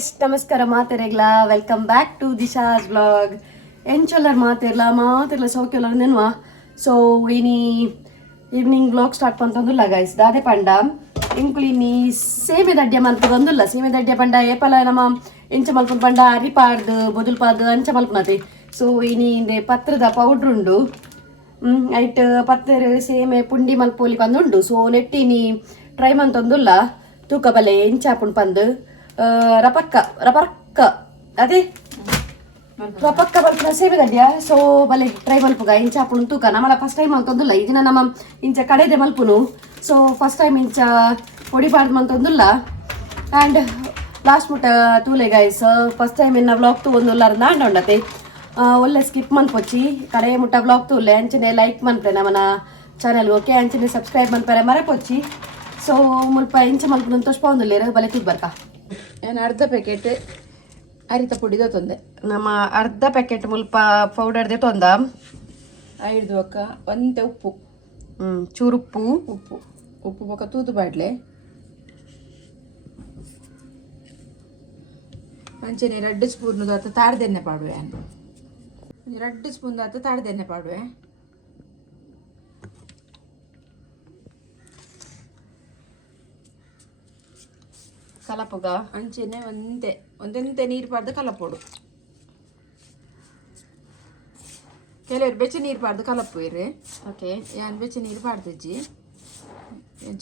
guys ನಮಸ್ಕಾರ ಮಾತೆರೆಗ್ಲ welcome back to ದಿಶಾಸ್ blog ಎಂಚೊಲ್ಲರ್ ಮಾತೆರ್ಲ ಸೌಖ್ಯಲ್ಲರ್ ನೆನ್ವಾ so ಇನಿ ಈವ್ನಿಂಗ್ ಬ್ಲಾಗ್ ಸ್ಟಾರ್ಟ್ ಪಂತಂದುಲ್ಲ ಗೈಸ್ ದಾದೆ ಪಂಡ ಇಂಕುಲಿನಿ ಸೇಮೆ ದಡ್ಯ ಮಲ್ಪದೊಂದುಲ್ಲ ಸೇಮೆ ದಡ್ಯ ಪಂಡ ಏಪಲ ನಮ್ಮ ಎಂಚ ಮಲ್ಪನ ಪಂಡ ಅರಿಪಾಡ್ದು ಬೊದುಲ್ಪಾಡ್ದು ಅಂಚ ಮಲ್ಪನತೆ ಸೊ ಇನಿ ಇಂದೆ ಪತ್ರದ ಪೌಡ್ರ್ ಉಂಡು ಐಟ್ ಪತ್ತರ ಸೇಮೆ ಪುಂಡಿ ಮಲ್ಪೋಲಿ ಪಂದುಂಡು ಸೊ ನೆಟ್ಟಿನಿ ಟ್ರೈ ಮಂತೊಂದುಲ್ಲ ತೂಕ ಬಲೆ ಎಂಚಾಪುಣ್ ಪಂದು ರಪಕ್ಕ ಅದೇ ರಪಕ್ಕ ಬಲ್ಪನ ಸೇವೆ ಗಡ್ಯ ಸೊ ಬಲೆ ಟ್ರೈ ಮಲ್ಪುಗ ಇಂಚಾಪುಣ್ ತೂಕ ನಮ್ಮಲ ಫಸ್ಟ್ ಟೈಮ್ ಅಂತಂದುಲ್ಲ ಇದನ್ನ ನಮ್ಮ ಇಂಚ ಕಡೆದೆ ಮಲ್ಪುನು ಸೊ ಫಸ್ಟ್ ಟೈಮ್ ಇಂಚ ಹೊಡಿಬಾರ್ದು ಅಂತಂದುಲ್ಲ ಆ್ಯಂಡ್ ಲಾಸ್ಟ್ ಮುಟ್ಟ ತೂಲೆ ಗೈಸ್ ಫಸ್ಟ್ ಟೈಮ್ ಇನ್ನ ವ್ಲಾಗ್ ತೂ ಒಂದುಲ್ಲ ನಾಂಡ ಉಂಡತೆ ಒಳ್ಳೆ ಸ್ಕಿಪ್ ಮನ್ಪೊಚ್ಚಿ ಕಡೆ ಮುಟ್ಟ ವ್ಲಾಗ್ ತೂಲೆ ಅಂಚನೆ ಲೈಕ್ ಮನ್ಪೆ ನಮ್ಮನ ಚಾನಲ್ ಓಕೆ ಅಂಚನೆ ಸಬ್ಸ್ಕ್ರೈಬ್ ಮನ್ಪರೆ ಮರೆಪೊಚ್ಚಿ ಸೊ ಮುಲ್ಪ ಇಂಚ ಮಲ್ಪನ ತೋಷ್ಪೊಂದುಲ್ಲೇರ ಬಲೆ ತೂಗ್ ಬರ್ಕ ನಾನು ಅರ್ಧ ಪ್ಯಾಕೆಟ್ ಅರಿತ ಪುಡಿದ ತೊಂದೆ ನಮ್ಮ ಅರ್ಧ ಪ್ಯಾಕೆಟ್ ಮುಲ್ಪ ಪೌಡರ್ದೆ ತೊಂದ 5 ಒಕ್ಕ ಒಂತೆ ಉಪ್ಪು ಚೂರುಪ್ಪು ಉಪ್ಪು ಬೊಕ್ಕ ತೂತು ಬಾಡ್ಲೆ ಅಂಚನೆ 2 ಸ್ಪೂನ್ ದಾತ ತಾಡ್ದೆಣ್ಣೆ ಪಾಡುವೆ 2 ಸ್ಪೂನ್ ದಾತ ತಾಡ್ದೆಣ್ಣೆ ಪಾಡುವೆ ಕಲಪುಗ ಅಂಚೆನೆ ಒಂದೆಂತೆ ನೀರು ಪಾಡ್ದು ಕಲಪೋಡು ಕೆಲವರು ಬೆಚ್ಚ ನೀರು ಪಾಡ್ದು ಕಲಪು ಇರ್ರಿ ಓಕೆ ಯಾನ್ ಬೆಚ್ಚ ನೀರು ಪಾಡ್ದಜ್ಜಿ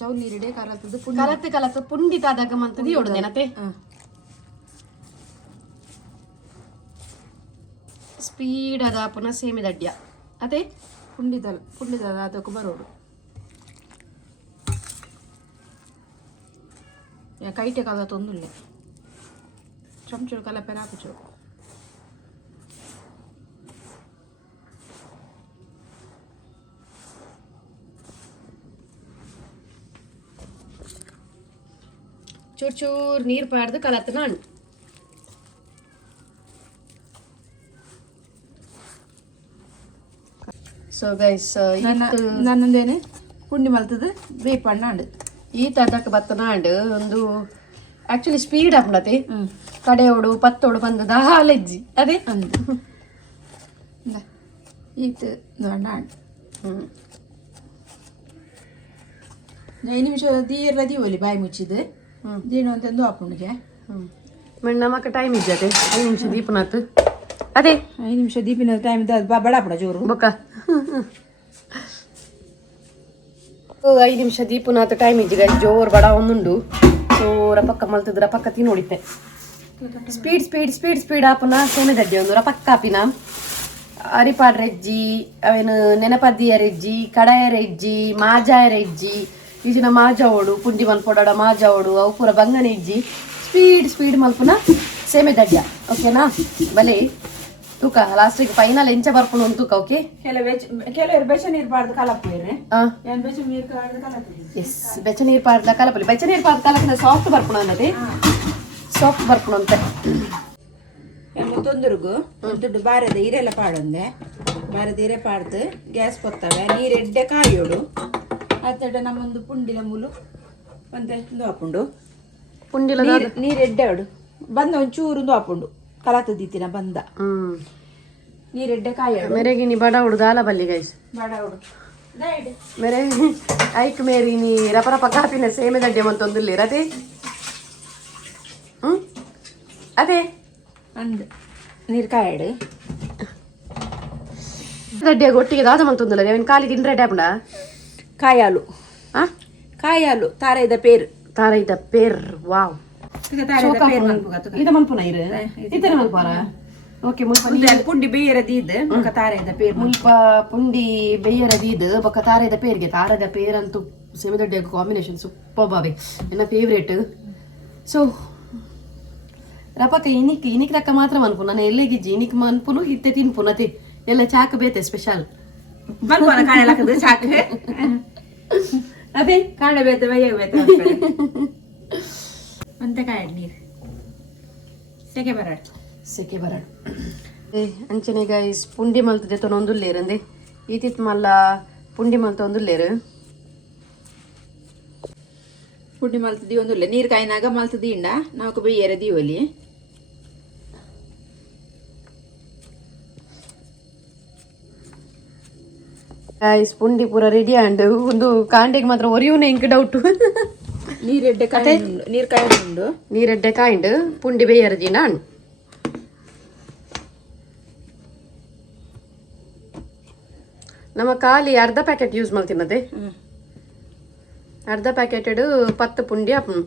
ಚೌ ನೀರಿಡೆ ಕಲತ್ತು ಪುಂಡಿ ತಾದಾಗ ಮಂತದಿ ಹೊಡ್ದೇನತೆ ಸ್ಪೀಡ್ ಅದ ಪುನಃ ಸೇಮಿ ದಡ್ಯ ಅದೇ ಪುಂಡಿದ ಅದಕ್ಕೆ ಬರೋಡು ಕೈಟೆ ಕಾಲ ತೊಂದುಲ್ಲೆ ಚಮಚೂರು ಕಲಪೆರ ಹಾಕುಚು ಚೂರ್ ನೀರು ಪಾಡ್ದು ಕಲತ್ತು ನಾನು ಸೊ ಗೈಸ್ ನನ್ನದೇನೆ ಪುಂಡಿ ಮಲ್ತದು ಬೇಪಣ್ಣಾಂಡು ಈ ತದಕ್ಕೆ ಬತ್ತನಾಂಡು ಒಂದು ಆಕ್ಚುಲಿ ಸ್ಪೀಡ್ ಆಪಣತಿ ಕಡೆಯೋಡು ಪತ್ತೋಡು ಬಂದದ ಹಾಲೆಜ್ಜಿ ಅದೇ ಅಂದು ಈತು ನೋಡಾಂಡು 5 ನಿಮಿಷ ದೀರ್ಲ ದೀವಲಿ ಬಾಯಿ ಮುಚ್ಚಿದ್ದು ದೀನು ಅಂತಂದು ಆಪುಣಿಗೆ ನಮಕ್ಕೆ ಟೈಮ್ ಇದ್ದದೆ 5 ನಿಮಿಷ ದೀಪನಾಥ್ ಅದೇ 5 ನಿಮಿಷ ದೀಪಿನ ಟೈಮ್ ಬಡಾಪಡ ಜೋರು ಬೊಕ್ಕ 5 ನಿಮಿಷ ದೀಪನಾಥ ಟೈಮ್ ಇದ್ದಿಗ ಜೋರ್ ಬಡ ಒಂದುಂಡು ಸೊ ರಪಕ್ಕ ಮಲ್ತದ ರಪಕ್ಕ ತಿನ್ನೋಡಿತ್ತೆ ಸ್ಪೀಡ್ ಆಪನ ಸೇಮೆ ದಡ್ಡಿ ಒಂದು ರಪಕ್ಕ ಆಪಿನ ಅರಿಪಾಡ್ ರೆಜ್ಜಿ ಅವೇನು ನೆನಪದ್ದಿಯ ರೆಜ್ಜಿ ಕಡಾಯ ರೆಜ್ಜಿ ಮಾಜಾಯ ರೆಜ್ಜಿ ಈಜಿನ ಮಾಜಾ ಓಡು ಪುಂಡಿ ಮಲ್ಪೊಡಾಡ ಮಾಜಾ ಓಡು ಅವು ಪೂರ ಬಂಗನೆ ಇಜ್ಜಿ ಸ್ಪೀಡ್ ಮಲ್ಪುನ ಸೇಮೆ ದಡ್ಯ ಓಕೆನಾ ಬಲೆ ತೂಕ ಲಾಸ್ಟಿಗೆ ಫೈನಲ್ ಎಂಚ ಬರ್ಪುಣ ಒಂದು ತೂಕ ಓಕೆ ಕೆಲವರು ಬೆಚ್ಚ ನೀರು ಪಾಡ್ದು ಕಲಪು ಎಸ್ ಬೆಚ್ಚ ನೀರು ಪಾಡ್ದ ಕಲಪಲಿ ಬೆಚ್ಚ ನೀರು ಪಾಡ್ದ ಕಲಪಿನ ಸಾಫ್ಟ್ ಬರ್ಪುಣ ಅನ್ನದೆ ಸಾಫ್ಟ್ ಬರ್ಪುಣ ಅಂತ ತೊಂದರುಗು ದೊಡ್ಡ ಬಾರದ ಈರೆಲ್ಲ ಪಾಡೊಂದೆ ಬಾರದ ಈರೆ ಪಾಡ್ದು ಗ್ಯಾಸ್ ಕೊತ್ತವೆ ನೀರು ಎಡ್ಡೆ ಕಾಯೋಡು ಅತ್ತಡ ನಮ್ಮೊಂದು ಪುಂಡಿಲ ಮೂಲು ಮತ್ತೆ ಹಾಕೊಂಡು ಪುಂಡಿಲ ನೀರು ಎಡ್ಡೆ ಅವಡು ಬಂದ ಒಂಚೂರು ಹಾಕೊಂಡು ಕಲತದಿತ್ತಿನ ಬಂದ ನೀರೆಡ್ಡೆ ಕಾಯ ಮೆರೆಗಿನಿ ಬಡ ಹುಡುಗ ಆಲ ಬಲ್ಲಿ ಗೈಸ್ ಬಡ ಹುಡು ಮೇರೆ ಐಕ್ ಮೇರಿ ನೀ ರಪರಪ ಕಾಪಿನ ಸೇಮೆ ದಡ್ಡೆ ಮಂತೊಂದುಲ್ಲಿ ರತೆ ಅದೇ ಅಂದ್ ನೀರು ಕಾಯಡು ದಡ್ಡೆ ಒಟ್ಟಿಗೆ ದಾದ ಮಂತೊಂದುಲ್ಲ ಅವನ್ ಕಾಲಿಗೆ ಇಂಡ್ರೆ ಡ್ಯಾಪುಂಡ ಕಾಯಾಲು ಕಾಯಾಲು ತಾರೈದ ಪೇರ್ ವಾವ್ ಮಲ್ಪುನ ಇರು ಇತನೆ ಮಲ್ಪಾರ ಓಕೆ ಪುಂಡಿ ಬೇಯರದೀದ್ ತಾರೈದ ಪೇರ್ ಮುಲ್ಪ ಪುಂಡಿ ಬೇಯರದೀದ್ ಬೊಕ್ಕ ತಾರೈದ ಪೇರ್ಗೆ ತಾರದ ಪೇರಂತೂ ಸೆಮಿದಡ್ಡೆ ಕಾಂಬಿನೇಷನ್ ಸೂಪರ್ ಬಾಬೆ ನನ್ನ ಫೇವ್ರೇಟ್ ಸೊ ರಪಕ ಇನಿಕ್ ರಕ್ಕ ಮಾತ್ರ ಮನ್ಪು ನಾನು ಎಲ್ಲಿಗಿಜ್ಜಿ ಇನಿಕ್ ಮನ್ಪುನು ಇತ್ತೆ ತಿನ್ಪುನತೆ ಎಲ್ಲ ಚಾಕ್ ಬೇತೆ ಸ್ಪೆಷಲ್ ಚಾಕ್ ಅದೇ ಕಾಣ ಬೇತೆ ಬಯ್ಯ ಬೇತೆ ಅಂತ ಕಾಯಡ್ ನೀರು ಸೆಕೆ ಬರಡ್ ಅಂಚನೆ ಗೈಸ್ ಪುಂಡಿ ಮಲ್ತದೆ ತೊನೊಂದುಲ್ಲೇರು ಅಂದೆ ಈತಿತ್ ಮಲ್ಲ ಪುಂಡಿ ಮಲ್ತ ಒಂದುಲ್ಲೇರು ಪುಂಡಿ ಮಲ್ತದಿ ಒಂದುಲ್ಲೆ ನೀರು ಕಾಯಿನಾಗ ಮಲ್ತದಿ ಇಂಡ ನಾವು ಬೇಯರ ದೀವಲಿ ಗೈಸ್ ಪುಂಡಿ ಪೂರ ರೆಡಿ ಆಂಡ್ ಒಂದು ಕಾಂಡೆಗೆ ಮಾತ್ರ ಒರಿಯೂನೆ ಇಂಕ್ ಡೌಟ್ ನೀರೆಡ್ಡೆ ಕಾಯಿ ನೀರು ಕಾಯಿ ಉಂಡು ನೀರೆಡ್ಡೆ ಕಾಯಿಂಡ್ ಪುಂಡಿ ಬೇಯರ್ಜಿ ನಾನು ನಮ್ಮ ಖಾಲಿ ಅರ್ಧ ಪ್ಯಾಕೆಟ್ ಯೂಸ್ ಮಾಡ್ತೀನದೆ ಅರ್ಧ ಪ್ಯಾಕೆಟ್ 10 ಪುಂಡಿ ಅಪ್ಪನು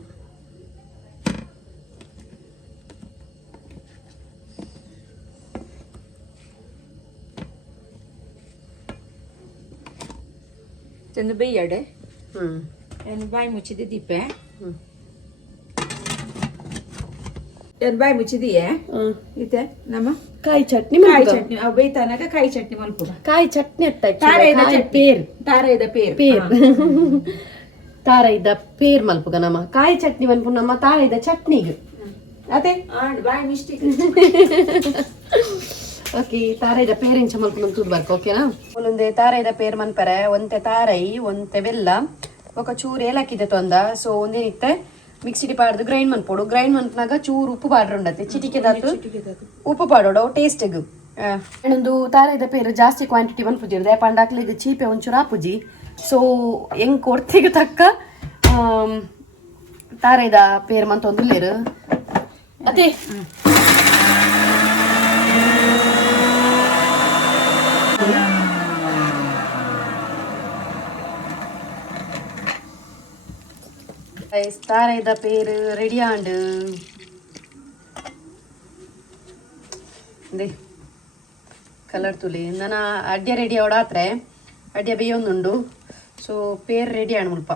ಚೆಂದ ಬೇಯಡೆ ಏನು ಬಾಯಿ ಮುಚ್ಚಿದೆ ದೀಪೆ ಏನು ಬಾಯಿ ಮುಚ್ಚಿದೆಯೇ ಇದೆ ನಮ್ಮ ಕಾಯಿ ಚಟ್ನಿ ಕಾಯಿ ಚಟ್ನಿ ಅವು ಬೇಯ್ತಾನಾಗ ಕಾಯಿ ಚಟ್ನಿ ಮಲ್ಪುಡ ಕಾಯಿ ಚಟ್ನಿ ತಾರೆದ ಪೇರ್ ತಾರೆದ ಪೇರ್ ಪೇರ್ ತಾರೈದ ಪೇರ್ ಮಲ್ಪುಗ ನಮ್ಮ ಕಾಯಿ ಚಟ್ನಿ ಮಲ್ಪು ನಮ್ಮ ತಾರೈದ ಚಟ್ನಿಗೆ ಅದೇ ಬಾಯಿ ಮಿಸ್ಟೇಕ್ ಓಕೆ ತಾರೈದ ಪೇರ್ ಇಂಚ ಮಲ್ಪು ನಮ್ ತೂರ್ಬಾರ್ಕ ಓಕೆನಾ ಒಂದೊಂದೇ ತಾರೈದ ಪೇರ್ ಮನ್ಪರೆ ಒಂತೆ ತಾರೈ ಒಂತೆ ಬೆಲ್ಲ ఒక ಚೂರು ಏಲಕ್ಕಿದೆ ತೊಂದ ಸೊ ಒಂದೇನಿತ್ತೆ ಮಿಕ್ಸಿಡಿ ಪಾಡ್ದು ಗ್ರೈಂಡ್ ಮನ್ಪೋಡು ಗ್ರೈಂಡ್ ಮನ್ಪನಾಗ ಚೂರು ಉಪ್ಪು ಪಾಡ್ರ ಉಂಡತ್ತೆ ಚಿಟಿಕೆದಾತು ಉಪ್ಪು ಪಾಡೋಡು ಟೇಸ್ಟಿಗೆ ಇನ್ನೊಂದು ತಾರೈದ ಪೇರು ಜಾಸ್ತಿ ಕ್ವಾಂಟಿಟಿ ಮನ್ಪುಜಿರ್ದೆ ಪಂಡಾಕ್ಲಿಗೆ ಚೀಪೆ ಒಂಚೂರು ಆಪುಜಿ ಸೊ ಹೆಂಗ್ ಕೊಡ್ತಿಗೆ ತಕ್ಕ ತಾರೈದ ಪೇರು ಮಂತೊಂದು ಲೇರು ಅದೇ ತಾರೈದ ಪೇರು ರೆಡಿ ಆಂಡು ಕಲರ್ ತುಲಿ ನಾನು ಅಡ್ಡೆ ರೆಡಿ ಅವಡಾತ್ರೆ ಅಡ್ಡೆ ಬೇಯೊಂದುಂಡು ಸೊ ಪೇರ್ ರೆಡಿ ಆಣ್ ಮುಲ್ಪ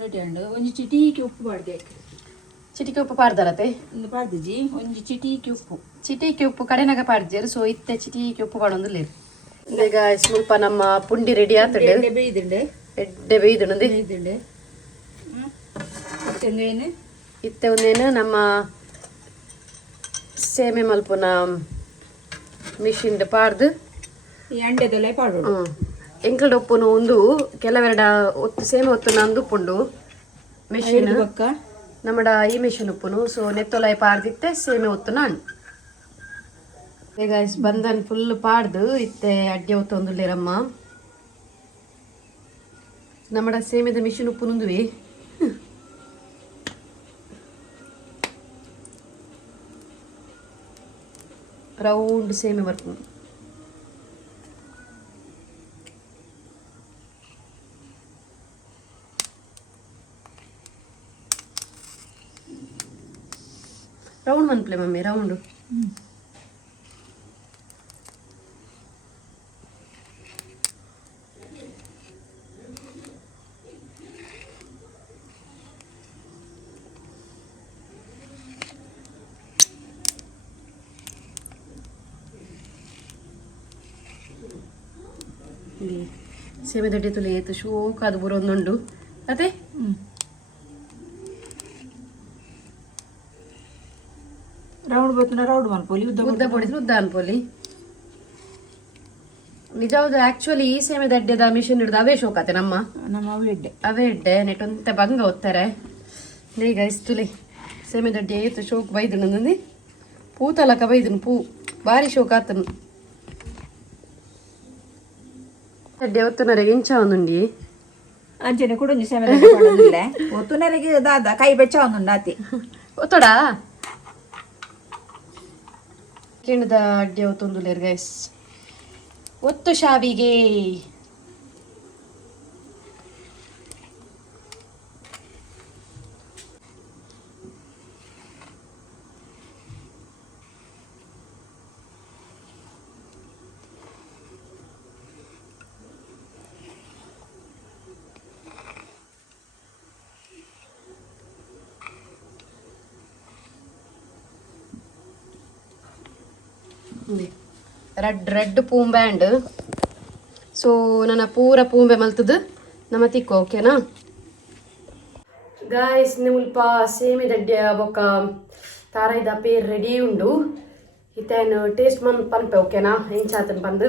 ರೆಡಿ ಆಂಡು ಒಂಜಿ ಚಿಟಿಕೆ ಉಪ್ಪು ಪಾಡ್ದೆ ಚಿಟಿಕೆ ಉಪ್ಪು ಪಾಡ್ದಾರತೆ ಒಂದು ಪಾಡ್ದಿಜಿ ಒಂಜಿ ಚಿಟಿಕೆ ಉಪ್ಪು ಕಡೆನಾಗ ಪಾಡ್ಜೇರು ಸೊ ಇತ್ತೆ ಚಿಟಿಕೆ ಉಪ್ಪು ಪಾಡೊಂದು ಲೇರು ಈಗ ಸ್ವಲ್ಪ ನಮ್ಮ ಪುಂಡಿ ರೆಡಿ ಆತಡೆ ಎಡ್ಡೆ ಬೇಯ್ದುಂಡೆ ಎಡ್ಡೆ ಬೇಯ್ದುಂಡೆ ಬೇಯ್ದುಂಡೆ ಇತ್ತೆ ಒಂದೇನು ನಮ್ಮ ಸೇಮೆ ಮಲ್ಪುನ ಮಿಷಿನ್ ಪಾಡ್ದು ಅಂಡೆದೆಲ್ಲ ಪಾಡೋಡು ಎಂಕಲ್ಡ ಉಪ್ಪುನು ಒಂದು ಕೆಲವೆರಡ ಒತ್ತು ಸೇಮೆ ಒತ್ತು ನಂದು ಉಪ್ಪುಂಡು ಮೆಷಿನ್ ನಮ್ಮಡ ಈ ಮೆಷಿನ್ ಉಪ್ಪುನು ಸೊ ನೆತ್ತೊಲಾಯಿ ಪಾಡ್ದಿತ್ತೆ ಸೇಮೆ ಒತ್ತು ನಾನು ಈಗ ಬಂದನ್ ಫುಲ್ ಪಾಡ್ದು ಇತ್ತೆ ಅಡ್ಡೆ ಒತ್ತು ಒಂದು ಲೇರಮ್ಮ ನಮ್ಮಡ ಸೇಮೆದ ಮಿಷಿನ್ ಉಪ್ಪು ನುಂದುವಿ ರೌಂಡ್ ಸೇಮೆ ಬರ್ಕೊಂಡು ರೌಂಡ್ ಮನ್ಪ್ಲೆ ಮಮ್ಮಿ ರೌಂಡು ಸೇಮೆ ದೊಡ್ಡೆ ತುಲೆ ಏತು ಶೋಕ ಅದು ಬರೋದೊಂದುಂಡು ಅದೇ ರೌಂಡ್ ಬರ್ತನ ರೌಂಡ್ ಮನ್ಪೋಲಿ ಉದ್ದ ಪೊಡಿದ್ರೆ ಉದ್ದ ಅನ್ಪೋಲಿ ನಿಜವಾದ ಆಕ್ಚುಲಿ ಈ ಸೇಮೆ ದಡ್ಡೆದ ಮಿಷಿನ್ ಹಿಡಿದು ಅವೇ ಶೋಕಾತೆ ನಮ್ಮ ಅವೇ ಇಡ್ಡೆ ನೆಟ್ಟೊಂತೆ ಬಂಗ ಓದ್ತಾರೆ ಈಗ ಇಸ್ತುಲಿ ಸೇಮೆ ದಡ್ಡೆ ಏತು ಶೋಕ್ ಬೈದು ನಂದಿ ಪೂತಲಕ ಬೈದನು ಪೂ ಭಾರಿ ಶೋಕ ಆತನು ದಡ್ಡೆ ಒತ್ತುನರೆಗೆ ಇಂಚ ಒಂದುಂಡಿ ಅಂಚನೆ ಕೂಡ ಸೇಮೆ ದಡ್ಡೆ ಪಾಡೋದಿಲ್ಲ ಒತ್ತುನರೆಗೆ ದಾದ ಕೈ ಬೆಚ್ಚ ಒಂದುಂಡು ಆತಿ ಒತ್ತಡ ಕಿಣದ ಅಡ್ಡೆ ಒತ್ತೊಂದು ಲೇರ್ ಗೈಸ್ ಒತ್ತು ಶಾವಿಗೆ ರೆಡ್ ಪೂಂಬ್ಯಾಂಡ್ ಸೊ ನನ್ನ ಪೂರ ಪೂಂಬೆ ಮಲ್ತದು ನಮ್ಮ ತಿಕ್ಕು ಓಕೆನಾ ಗಾಯ್ಸ್ ನಿಲ್ಪ ಸೇಮೆ ದಡ್ಡೆ ಬೊಕ್ಕ ತಾರೈದ ಪೇರ್ ರೆಡಿ ಉಂಡು ಇತ್ತೇನು ಟೇಸ್ಟ್ ಮನ್ ಪನ್ಪೆ ಓಕೆನಾ ಹೆಂಚಾತನ್ ಬಂದು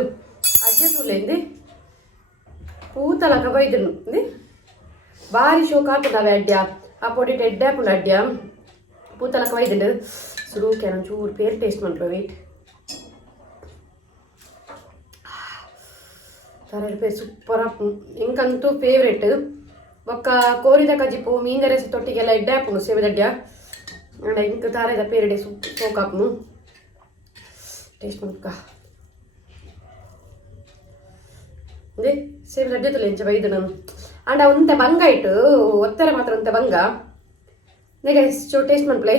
ಅಡ್ಡೆ ತೂಲೆಂದು ಪೂತಲಕ ಬೈದನು ಭಾರಿ ಶೋಕ ಹಾಕುಂಡವೆ ಅಡ್ಡ್ಯ ಆ ಪೊಡಿ ಎಡ್ಡೆ ಹಾಕೊಂಡು ಅಡ್ಡ್ಯ ಪೂತಲಕ ಬೈದಂಡು ಸುರುಕೆ ನಾನು ಚೂರು ಪೇರ್ ಟೇಸ್ಟ್ ಮಾಡ್ಬೇ ವೆಯ್ಟ್ ತರಡೆ ಸೂಪರ್ ಇಂಕಂತೂ ಫೇವ್ರೆಟ್ ಒಕ್ಕ ಕೋರಿದ ಕಜಿಪು ಮೀಂಗರೆಸಿ ತೊಟ್ಟಿಗೆಲ್ಲ ಎಡ್ಡೆ ಹಾಪುನು ಸೇವೆ ದಡ್ಡ ಅಂಡ ಇಂಕ ತಾರದ ಪೇರಡೆ ಸೋಕಾಪುನು ಟೇಸ್ಟ್ ಮಾಡ್ಕ ಅದೇ ಸೇವೆ ದಡ್ಡ ತುಲೆ ಇಂಚ ಬೈದು ನಾನು ಅಂಡ ಒಂತೆ ಬಂಗ ಇಟ್ಟು ಒತ್ತರ ಮಾತ್ರ ಒಂತೆ ಬಂಗ ಈಗ ಟೇಸ್ಟ್ ಮಾಡ್ಪ್ಲೇ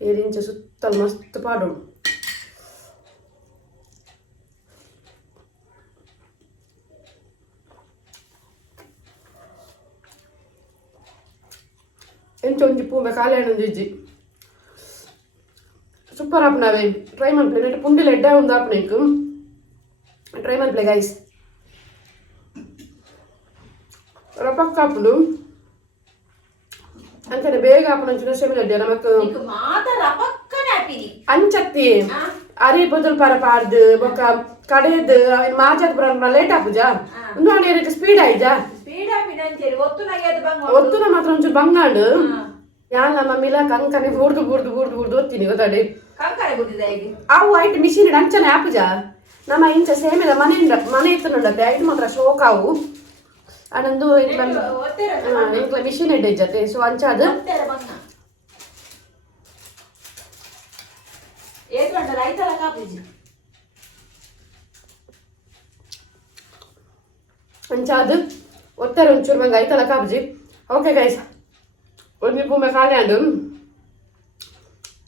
ಪೇರಿಂಚ ಸುತ್ತಲ ಮಸ್ತ್ ಪಾಡು ಎಂಚ ಒಂಜಿ ಪೂಮೆ ಕಾಲೆ ಒಂಜಿ ಸೂಪರ್ ಆಪ್ನಾವೆ ಟ್ರೈ ಮಾಡ್ಪ್ಲೆ ನೆಟ್ ಪುಂಡಿಲ ಎಡ್ಡೆ ಒಂದು ಆಪ್ನೈಕು ಟ್ರೈ ಮಾಡ್ಪ್ಲೆ ಗೈಸ್ ರಪಕ್ಕ ಆಪುಂಡು ಅಂಚನೆ ಬೇಗ ಆಪುನ ಸೇವೆ ದಡ್ಡ ನಮಕ್ ಅಂಚತ್ತಿ ಅರಿ ಬದಲ್ ಪರ ಪಾಡ್ದು ಬೊಕ್ಕ ಕಡೆದು ಮಾಜಾಕ್ ಬರ ಲೇಟ್ ಆಪುಜಾ ನೋಡಿ ಅದಕ್ಕೆ ಸ್ಪೀಡ್ ಆಯ್ಜಾ ಒತ್ತುನ ಮಾತ್ರ ಒಂಚೂರು ಬಂಗಾಂಡು ಯಾನ ಮಮ್ಮಿಲ ಕಂಕನೆ ಬುರ್ದು ಬುರ್ದು ಬುರ್ದು ಬುರ್ದು ಓದ್ತೀನಿ ಗೊತ್ತಾಡಿ ಅವು ಐಟ್ ಮಿಷಿನ್ ಅಂಚನೆ ಆಪುಜಾ ನಮ್ಮ ಇಂಚ ಸೇಮೆದ ಮನೆ ಇತ್ತು ಐಟ್ ಮಾತ್ರ ಶೋಕಾವು ಅನಂದು ಇಂಕ್ಲ ಮಿಷಿನ್ ಎಡ್ಡೆ ಜೊತೆ ಸೊ ಅಂಚಾದ ಅಂಚಾದ ಒತ್ತರ ಒಂಚೂರು ಮಂಗ ಐತಲ್ಲ ಕಾಬುಜಿ ಓಕೆ ಗೈಸ್ ಒಂದು ಪೂಮೆ ಖಾಲಿ ಆಂಡು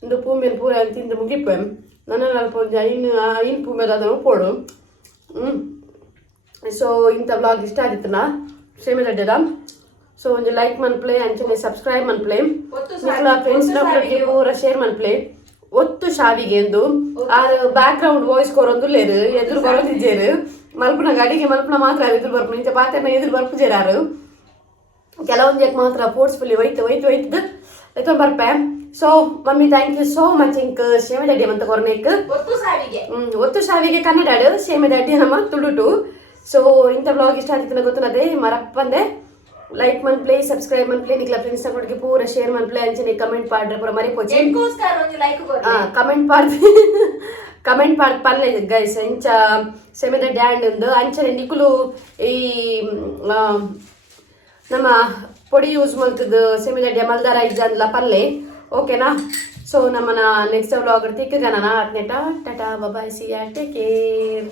ಒಂದು ಪೂಮೆನ ಪೂರ ತಿಂದು ಮುಗಿಪ್ಪೆ ನನ್ನ ಅಲ್ಪ ಒಂದು ಐನು ಪೂಮೆದ ಅದನ್ನು ಉಪ್ಪೋಡು ಸೊ ಇಂಥ ಬ್ಲಾಗ್ ಇಷ್ಟ ಆಗಿತ್ತಲ್ಲ ಸೇಮೆ ದಡ್ಡದ ಸೊ ಒಂದು ಲೈಕ್ ಮನ್ಪ್ಲೆ ಅಂಚನೆ ಸಬ್ಸ್ಕ್ರೈಬ್ ಮನ್ಪ್ಲೆ ನಿಕ್ಲ ಫ್ರೆಂಡ್ಸ್ ಪೂರ ಶೇರ್ ಮನ್ಪ್ಲೆ ಒತ್ತು ಶಾವಿಗೆ ಎಂದು ಆರು ಬ್ಯಾಕ್ ಗ್ರೌಂಡ್ ವಾಯ್ಸ್ ಕೊರೊಂದು ಲೇರು ಎದುರು ಬರೋದಿದ್ದೇರು ಮಲ್ಪನ ಗಾಡಿಗೆ ಮಲ್ಪನ ಮಾತ್ರ ಎದುರು ಬರ್ಪು ಇಂಚ ಪಾತೆನ ಎದುರು ಬರ್ಪುಜೇರಾರು ಕೆಲವೊಂದಕ್ಕೆ ಮಾತ್ರ ಫೋರ್ಸ್ಫುಲ್ಲಿ ಒಯ್ತು ಬರ್ಪೆ so mummy thank you so much ಇಂಕ್ ಸೇಮೆ ದಡ್ಡಿ ಅಂತ ಕೊರ್ನೇಕ್ ಒತ್ತು ಸಾವಿಗೆ ಕನ್ನಡ ಸೇಮೆ ದಡ್ಡಿ ನಮ್ಮ ತುಳುಟು ಸೊ ಇಂಥ ಬ್ಲಾಗ್ ಇಷ್ಟ ಆಗ್ತಿತ್ತು ಗೊತ್ತನದೆ ಮರಪ್ಪಂದೆ ಲೈಕ್ ಮನ್ಪ್ಲೆ ಸಬ್ಸ್ಕ್ರೈಬ್ ಮನ್ಪ್ಲೆ ನಿಕ್ಲ ಫ್ರೆಂಡ್ಸ್ ನೊಟ್ಟಿಗೆ ಪೂರ ಶೇರ್ ಮನ್ಪ್ಲೆ ಅಂಚನೆ ಕಮೆಂಟ್ ಪಾಡ್ರೆ ಪೂರ ಮರಿಪೋಚಿ ಕಮೆಂಟ್ ಪಾಡ್ ಪಲ್ಲೆ ಗೈಸ್ ಇಂಚ ಸೆಮೆದ ಡ್ಯಾಂಡ್ ಒಂದು ಅಂಚನೆ ನಿಕುಲು ಈ ನಮ್ಮ ಪೊಡಿ ಯೂಸ್ ಮಾಡ್ತದ ಸೆಮೆದ ಮಲ್ದಾರ ಇಜ್ಜಂದ್ಲ ಪಲ್ಲೆ ಓಕೆನಾ ಸೊ ನಮ್ಮನ ನೆಕ್ಸ್ಟ್ ವ್ಲಾಗ್ ತಿಕ್ಕಗನ tata bye see ya take care